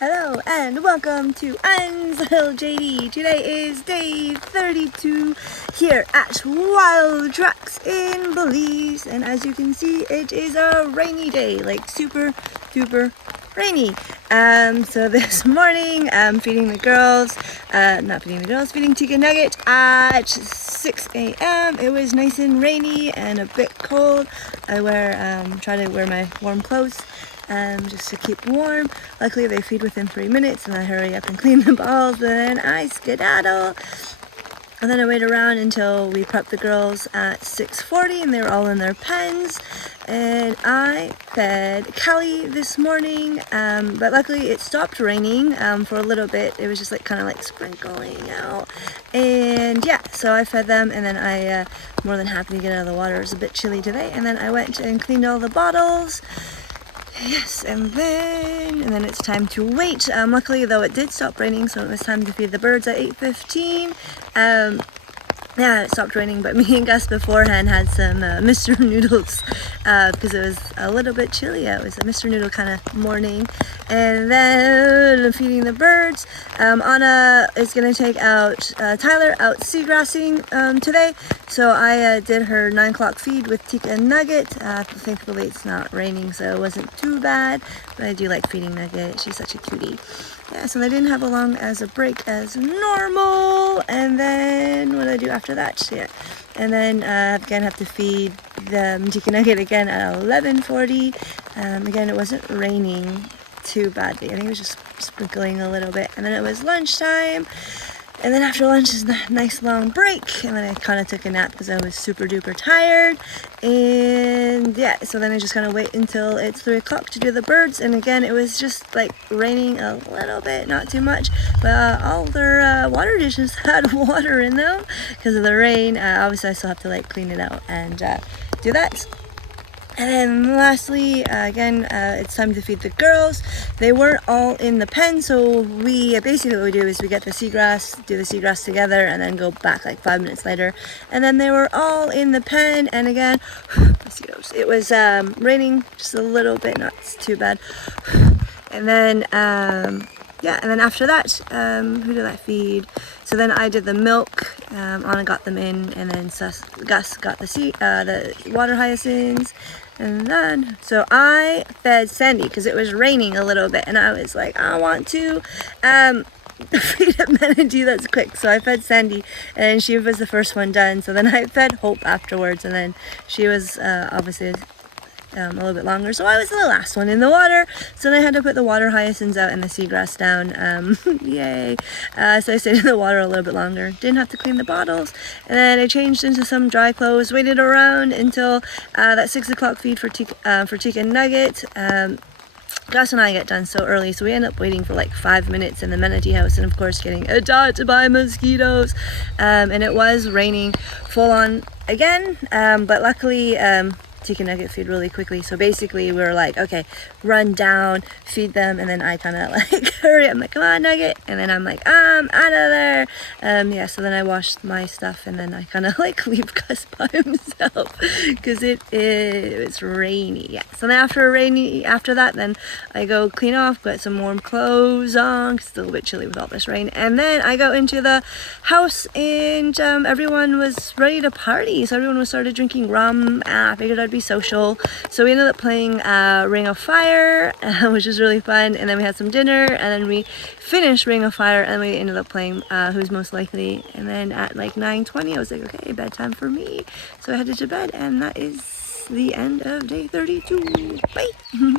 Hello and welcome to Unsettled JD. Today is day 32 here at Wild Tracks in Belize, and as you can see it is a rainy day, like super duper rainy. So this morning I'm feeding the girls, feeding Tika Nugget at 6 a.m. It was nice and rainy and a bit cold. I try to wear my warm clothes just to keep warm. Luckily they feed within 3 minutes and I hurry up and clean the balls, and then I skedaddle. And then I wait around until we prep the girls at 6:40 and they were all in their pens. And I fed Callie this morning, but luckily it stopped raining for a little bit. It was just kind of sprinkling out. And yeah, so I fed them, and then I more than happy to get out of the water. It was a bit chilly today. And then I went and cleaned all the bottles. Yes, and then it's time to wait. Luckily though it did stop raining, so it was time to feed the birds at 8:15. Yeah, it stopped raining, but me and Gus beforehand had some Mr. Noodles because it was a little bit chilly. It was a Mr. Noodle kind of morning. And then feeding the birds. Anna is going to take out Tyler out seagrassing today. So I did her 9 o'clock feed with Tika and Nugget. Thankfully it's not raining, so it wasn't too bad. But I do like feeding Nugget. She's such a cutie. Yeah, so they didn't have as long as a break as normal. And then what did I do after that? Yeah. And then again have to feed the Tika Nugget again at 11:40. Again, it wasn't raining too badly. I think it was just sprinkling a little bit. And then it was lunchtime. And then after lunch is a nice long break, and then I kind of took a nap because I was super duper tired. And yeah, so then I just kind of wait until it's 3 o'clock to do the birds. And again, it was just raining a little bit, not too much, but all their water dishes had water in them because of the rain. Obviously I still have to clean it out and do that. And then lastly, again, it's time to feed the girls. They weren't all in the pen, so basically what we do is we get the seagrass, do the seagrass together, and then go back 5 minutes later. And then they were all in the pen, and again, mosquitoes. It was raining just a little bit, not too bad. And then, yeah, and then after that, who did I feed? So then I did the milk, Anna got them in, and then Gus got the water hyacinths. And then, so I fed Sandy because it was raining a little bit, and I was like, I want to feed a manatee that's quick. So I fed Sandy, and she was the first one done. So then I fed Hope afterwards, and then she was obviously a little bit longer, so I was the last one in the water. So then I had to put the water hyacinths out and the seagrass down. Yay. So I stayed in the water a little bit longer, didn't have to clean the bottles, and then I changed into some dry clothes, waited around until that 6 o'clock feed for Tika and Nugget. Gus and I get done so early, so we end up waiting for 5 minutes in the manatee house, and of course getting attacked by mosquitoes. And it was raining full on again, but luckily Tika Nugget feed really quickly. So basically we were okay, run down, feed them, and then I kind of hurry. I'm come on Nugget, and then I'm I'm out of there. Yeah, so then I washed my stuff, and then I kind of leave Gus by himself because it was rainy. Yeah, so then after that then I go clean off, put some warm clothes on because it's a little bit chilly with all this rain, and then I go into the house, and everyone was ready to party. So everyone was started drinking rum. I figured I'd be social, so we ended up playing Ring of Fire, which was really fun, and then we had some dinner, and then we finished Ring of Fire, and we ended up playing Who's Most Likely, and then at 9:20 I was okay, bedtime for me, so I headed to bed, and that is the end of day 32. Bye.